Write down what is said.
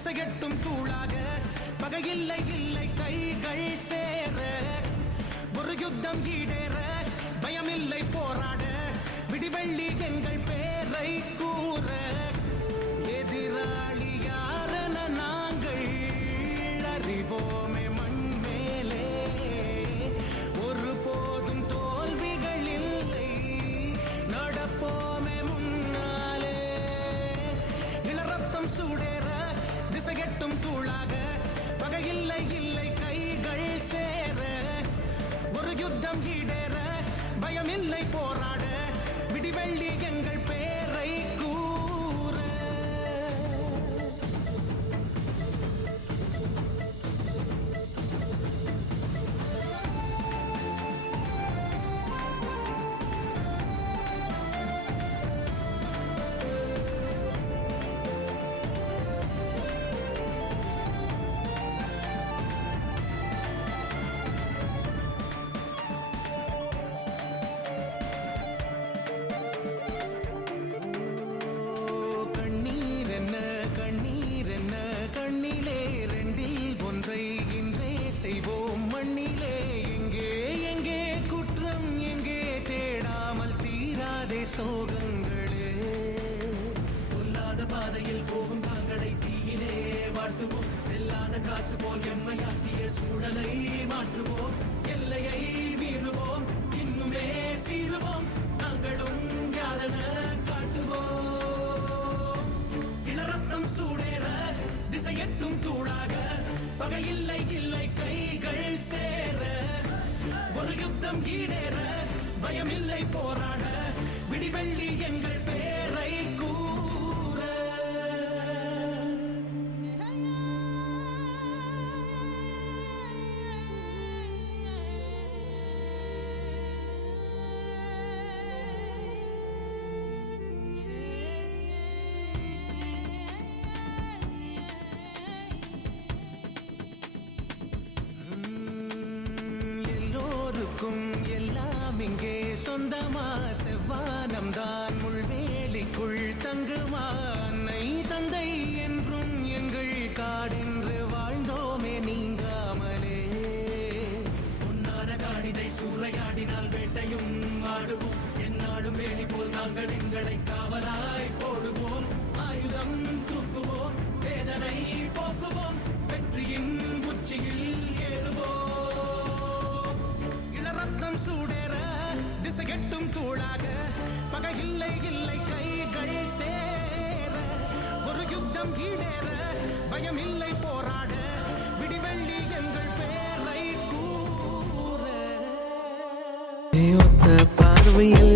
திசையட்டும் தூளாக. பகையில்லை இல்லை கைகள் சேர. ஒரு யுத்தம் ஈடேற மண்ணிலே எங்கே எங்கே? குற்றம் எங்கே? தேடாமல் தீராதே சோகங்களே. பொல்லாத பாதையில் போகும் தாங்களை தீயிலே வாட்டுவோம் செல்லாத காசு போல் எம்மையாக்கிய சூழலை மாற்றுவோம். எல்லையை மீறுவோம். இன்னுமே சீருவோம் நாங்களும் யாரென காட்டுவோம். இளரத்தம் சூடேற திசையட்டும் தூளாக. பகையில்லை இல்லை கைகள் சேர ஒரு யுத்தம் ஈடேற பயமில்லை போராட விடிவெள்ளி எங்கள் பேர். எல்லோருக்கும் எல்லாம் இங்கே சொந்தமா? செவ்வானம் தான் முள்வேலிக்குள் தங்குமா? தந்தை என்றும் எங்கள் காடென்று வாழ்ந்தோமே நீங்காமலே. பொன்னான காடிதை சூறையாடினால் வேட்டையும் ஆடுவோம். என்னாலும் வேலி போல் நாங்கள் எங்களை காவலாய் சூடேற திசை கெட்டும் தூளாக. பகையில்லை இல்லை கைகள் சேர. ஒரு யுத்தம் ஈடேற இல்லை போராட. விடிவெள்ளி எங்கள் பேரை கூற. பார்வையில்